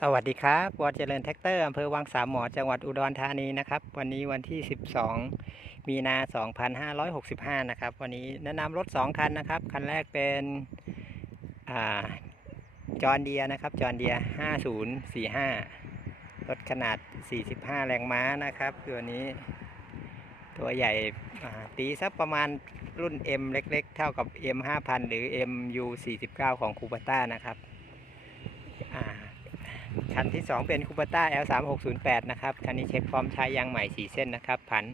สวัสดีครับวอเจริญแท็กเตอร์อำเภอวังสามหมอจังหวัดอุดรธานีนะครับ วันนี้วันที่ 12 มีนา 2565 นะครับ วันนี้แนะนำรถ 2 คันนะครับ คันแรกเป็นจอร์เดียนะครับจอร์เดีย 5045 รถขนาด 45 แรงม้านะครับตัวนี้ตัวใหญ่ตีสักประมาณรุ่น M เล็กๆ เท่ากับ M 5000หรือ MU 49ของคูปต้านะครับอ่า คันที่ 2 เป็นคูปต้า L 3 6 0 8 นะครับ คันนี้เช็คพร้อมใช้ยางใหม่ 4 เส้นนะครับผัน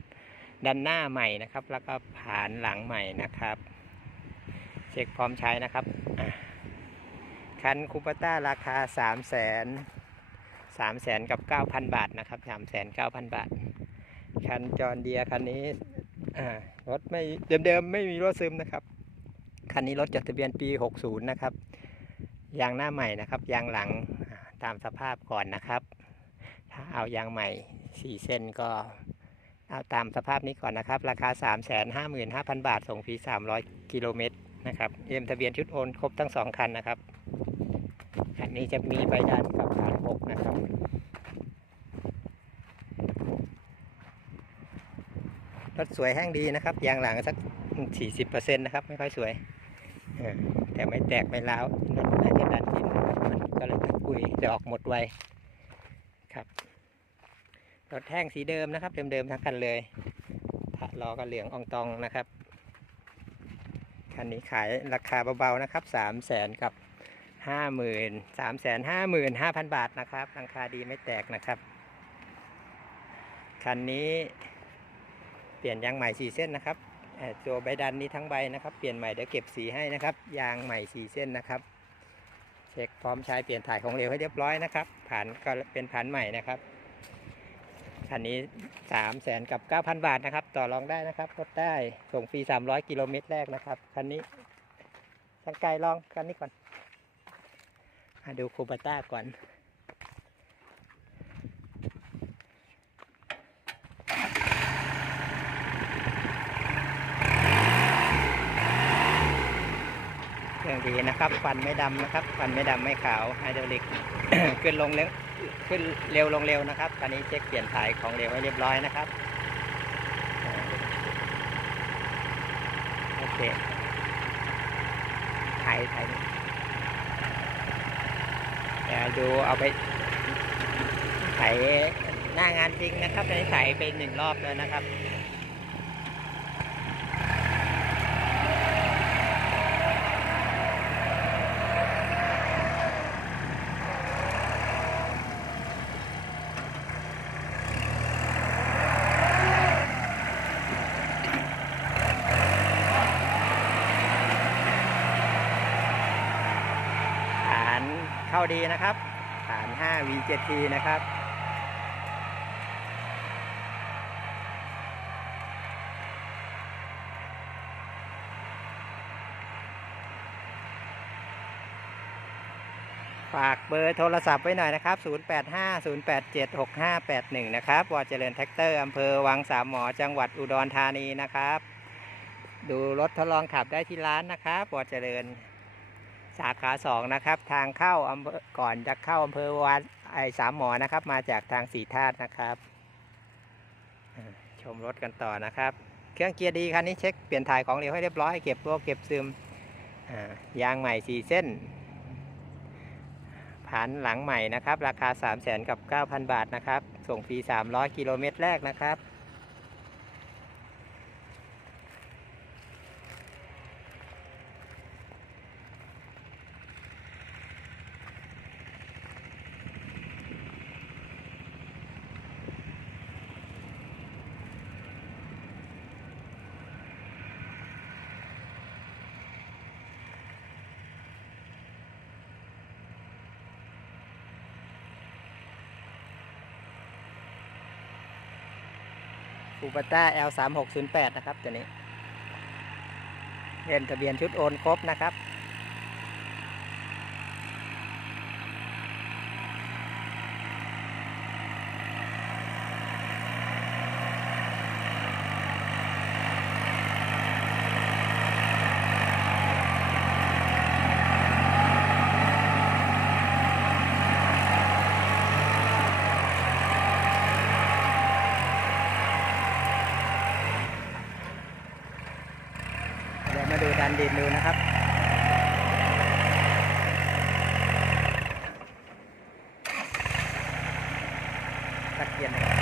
ด้านหน้าใหม่นะครับ แล้วก็ผ่านหลังใหม่นะครับ เช็คพร้อมใช้นะครับ คันคูปต้าราคา 3 0 0 0 0 0 3 0 0 0กับ 9,000 บาทนะครับ3 9 0 0 0 บาท คันจอร์นเดียคันนี้รถไม่เดิมๆไม่มีรถซึมนะครับ คันนี้รถจดทะเบียนปี 60 นะครับยางหน้าใหม่นะครับยางหลัง ตามสภาพก่อนนะครับ ถ้าเอายางใหม่4เส้นก็เอาตามสภาพนี้ก่อนนะครับ ราคา 3 5 5 0 0 0 บาท ส่งฟรี 300 กิโลเมตรนะครับเอ็มทะเบียนชุดโอนครบทั้ง 2 คันนะครับคันนี้จะมีใบดันกับฐานปกนะครับ รถสวยแห้งดีนะครับ ยางหลังสัก 40%นะครับ ไม่ค่อยสวย แต่ไม่แตกไม่ร้าวน่าจะดันดินมันก็เลย ตะกุยดอกหมดไวครับรถแห้งสีเดิมนะครับ เดิมๆทั้งคันเลยถ้าล้อก็เหลืองอองตองนะครับคันนี้ขายราคาเบาๆนะครับ3 0 0แสนกับห้าหมื่นสามแสนห้าหมื่นห้าพันบาทนะครับราคาดีไม่แตกนะครับคันนี้เปลี่ยนยางใหม่สี่เส้นนะครับตัวใบดันนี้ทั้งใบนะครับ เปลี่ยนใหม่เดี๋ยวเก็บสีให้นะครับ ยางใหม่สี่เส้นนะครับ เช็คพร้อมใช้เปลี่ยนถ่ายของเหลวให้เรียบร้อยนะครับผ่านก็เป็นผ่านใหม่นะครับคันนี้สามแสนกับเก้าพันบาทนะครับ ต่อรองได้นะครับลดได้ส่งฟรีสามร้อยกิโลเมตรแรกนะครับคันนี้สังไกลลองคันนี้ก่อนมาดูคูปต้าก่อนีนะครับฟันไม่ดำนะครับฟันไม่ดำไม่ขาวไฮดรอลิกขึ้นลงเร็วขึ้นเร็วลงเร็วนะครับตอนนี้เช็คเปลี่ยนถ่ายของเร็วให้เรียบร้อยนะครับโอเคถ่ายถ่ายเดี๋ยวดูเอาไปถ่ายหน้างานจริงนะครับตอนนี้ถ่ายไปหนึ่งรอบแล้วนะครับ ฐาน เข้าดีนะครับฐาน 5 V7T นะครับฝากเบอร์โทรศัพท์ไว้หน่อยนะครับ 0850876581 นะครับวอเจริญแท็กเตอร์อำเภอวังสามหมอ จังหวัดอุดรธานีนะครับ ดูรถทดลองขับได้ที่ร้านนะครับวอเจริญ สาขาสองนะครับ ทางเข้าอำเภอก่อนจะเข้าอำเภอวานไอสามหมอนะครับ มาจากทางสีธาตุนะครับ ชมรถกันต่อนะครับ เครื่องเกียร์ดีคันนี้เช็คเปลี่ยนถ่ายของเหลวให้เรียบร้อย เก็บตัวเก็บซึมยางใหม่สี่เส้นผ่านหลังใหม่นะครับ ราคา 3 0 0แสนกับ 9,000 บาทนะครับ ส่งฟรี 300 กิโลเมตรแรกนะครับ คูปต้า L 3 6 0 8นะครับตัวนี้เล่นทะเบียนชุดโอนครบนะครับ นดินดูนะครับตะเกียนนะครับ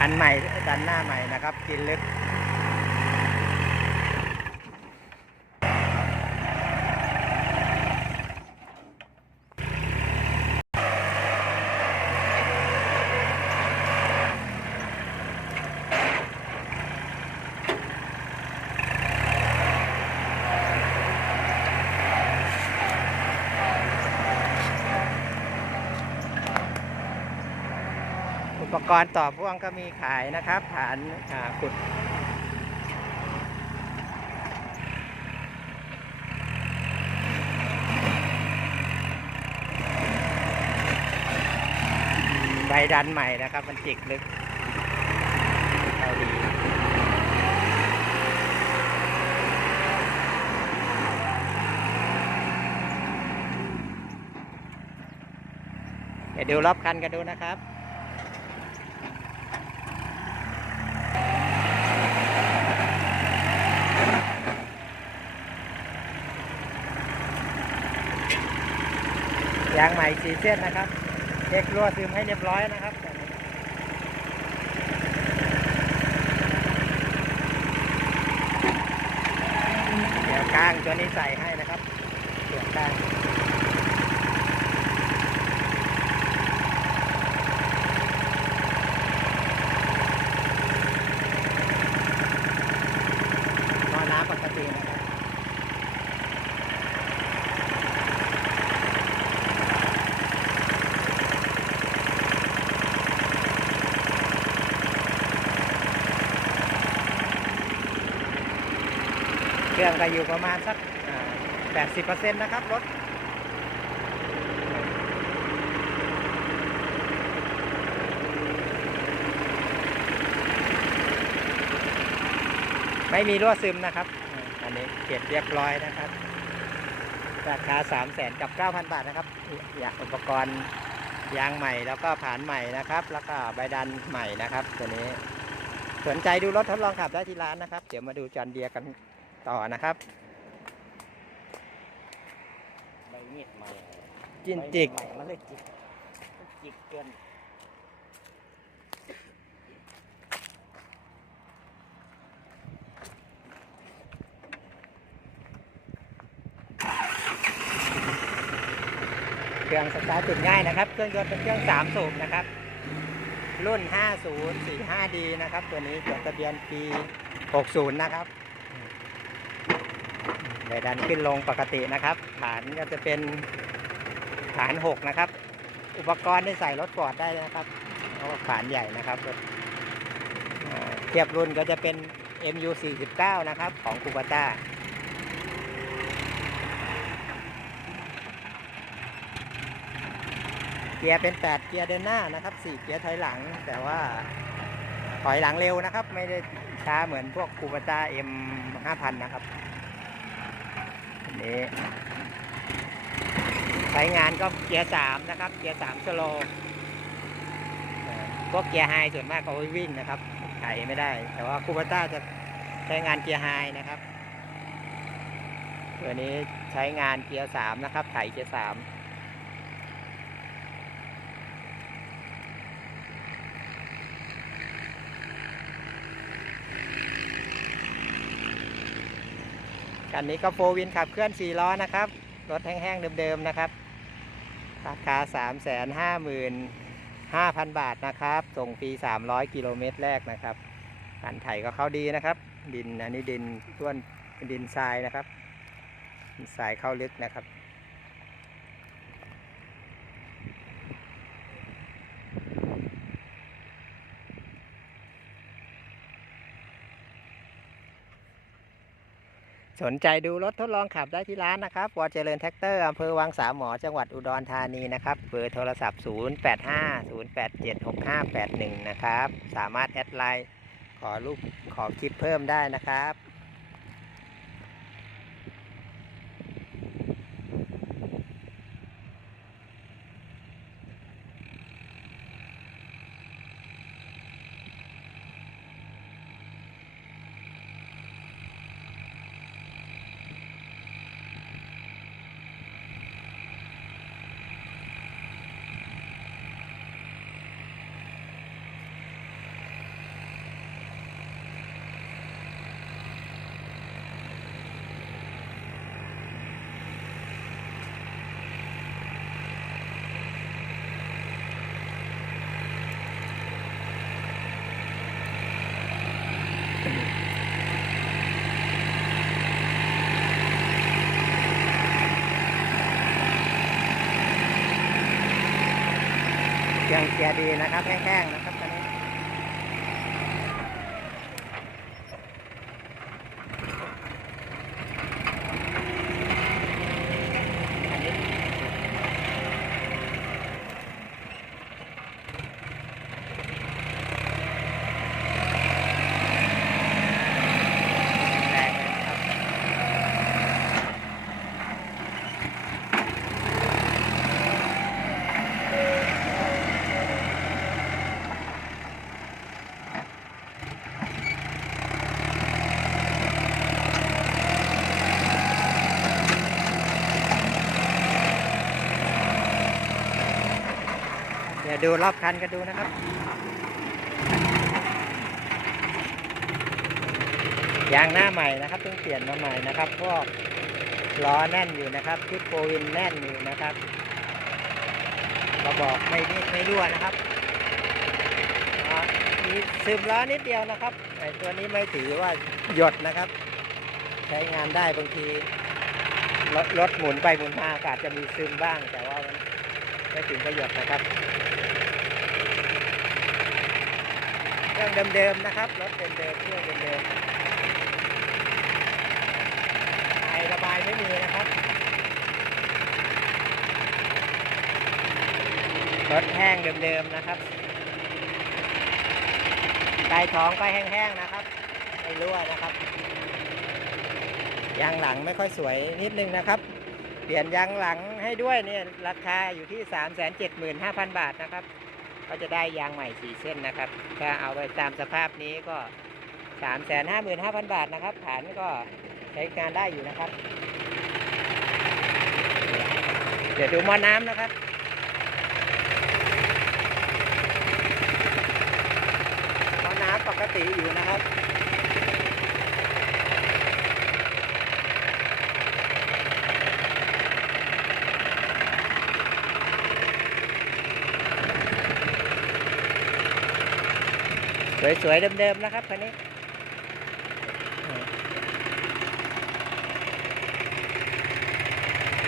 อันใหม่ดันหน้าใหม่นะครับกินลึก ปกรณ์ต่อพ่วงก็มีขายนะครับฐานขุดใบดันใหม่นะครับ มันจิกลึกเดีเดี๋ยวดูรอบคันกันดูนะครับ ยางใหม่สีเส้นนะครับเช็ครั่วซึมให้เรียบร้อยนะครับเดี๋ยวก้างตัวนี้ใส่ให้นะครับเดี๋ยวก้างนอน้ำปกตินะครับ เครื่องก็อยู่ประมาณสักแปดสิบเปอร์เซ็นต์นะครับรถไม่มีรั่วซึมนะครับ อันนี้เก็บเรียบร้อยนะครับ ราคาสามแสนกับเก้าพันบาทนะครับ อย่างอุปกรณ์ยางใหม่แล้วก็ผานใหม่นะครับ แล้วก็ใบดันใหม่นะครับ ตัวนี้ สนใจดูรถทดลองขับได้ที่ร้านนะครับ เดี๋ยวมาดูจอนเดียกัน ต่อนะครับ ใบมีดใหม่จินจิก ใบมีดใหม่มันเลยจิกจิกเกินเครื่องสตาร์ทติดง่ายนะครับ เครื่องยนต์เป็นเครื่อง 3 สูบนะครับ รุ่น 5045D นะครับ ตัวนี้จดทะเบียนปี 60 นะครับ เดี๋ยวดันขึ้นลงปกตินะครับ ฐานก็จะเป็นฐาน6นะครับ อุปกรณ์ได้ใส่รถฟอร์ดได้นะครับเพราะว่าฐานใหญ่นะครับเทียบรุ่นก็จะเป็น MU 49นะครับ ของคูปต้าเกียร์เป็น 8 เกียร์เดินหน้านะครับ 4 เกียร์ถอยหลัง แต่ว่าถอยหลังเร็วนะครับ ไม่ได้ช้าเหมือนพวกคูปต้า M 5000 นะครับ นี้ใช้งานก็เกียร์สามนะครับ เกียร์สามสโลว์เอ่อพวกเกียร์ไฮส่วนมากเขาไว้วิ่งนะครับไถไม่ได้ แต่ว่าคูปต้าจะใช้งานเกียร์ไฮนะครับ ตัวนี้ใช้งานเกียร์สามนะครับ ไถเกียร์สาม คันนี้ก็โฟวินขับเคลื่อน4ล้อนะครับ รถแห้งๆเดิมๆนะครับ ราคา 3 5 5 0 0 0 บาทนะครับ ส่งฟรี 300 กิโลเมตรแรกนะครับการไถก็เข้าดีนะครับ ดินอันนี้ดินต้วนดินทรายนะครับดินทรายเข้าลึกนะครับ สนใจดูรถทดลองขับได้ที่ร้านนะครับวอเจริญแท็กเตอร์อำเภอวังสามหมอจังหวัดอุดรธานีนะครับ เบอร์โทรศัพท์ 0850876581 นะครับ สามารถแอดไลน์ขอรูปขอคลิปเพิ่มได้นะครับ งเกียร์ดีนะครับแห้งๆนะครับตอนนี้อันนี้แรงเลยนะครับ เดี๋ ยวดูรอบคันกันดูนะครับยางหน้าใหม่นะครับเพิ่งเปลี่ยนมาใหม่นะครับพวกล้อแน่นอยู่นะครับทิปโปวินแน่นอยู่นะครับกระบอกไม่นิดไม่รั่วนะครับมีซึมล้อนิดเดียวนะครับไอตัวนี้ไม่ถือว่าหยดนะครับ ใช้งานได้บางทีรถรถหมุนไปหมุนมาอากาศจะมีซึมบ้าง แต่ว่ามันไม่ถึงประโยชน์นะครับ เครื่องเดิมๆนะครับรถเดิมๆเครื่องเดิมๆไอระบายไม่มีนะครับรถแห้งเดิมๆนะครับไก่ท้องก็แห้งๆนะครับไม่รั่วนะครับยางหลังไม่ค่อยสวยนิดนึงนะครับเปลี่ยนยางหลังให้ด้วยเนี่ยราคาอยู่ที่ 3 7 5 0 0 0 บาทนะครับ ก็จะได้ยางใหม่สี่เส้นนะครับ ถ้าเอาไปตามสภาพนี้ก็สามแสนห้าหมื่นห้าพันบาทนะครับฐานก็ใช้การได้อยู่นะครับ เดี๋ยวดูหมอน้ำนะครับหมอน้ำปกติอยู่นะครับ สวยๆเดิมๆนะครับคันนี้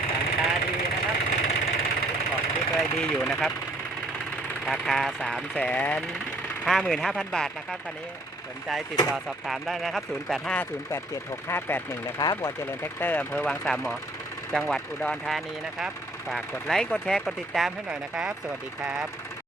หลังคาดีนะครับขอบที่อะไรดีอยู่นะครับ ราคา3 5 5 0 0 0บาทนะครับคันนี้สนใจติดต่อสอบถามได้นะครับ0 8 5 0 8 7 6 5 8 1นะครับวัวเจริญแท็กเตอร์อำเภอวังสามหมอจังหวัดอุดรธานีนะครับ ฝากกดไลค์ กดแชร์ กดติดตามให้หน่อยนะครับ สวัสดีครับ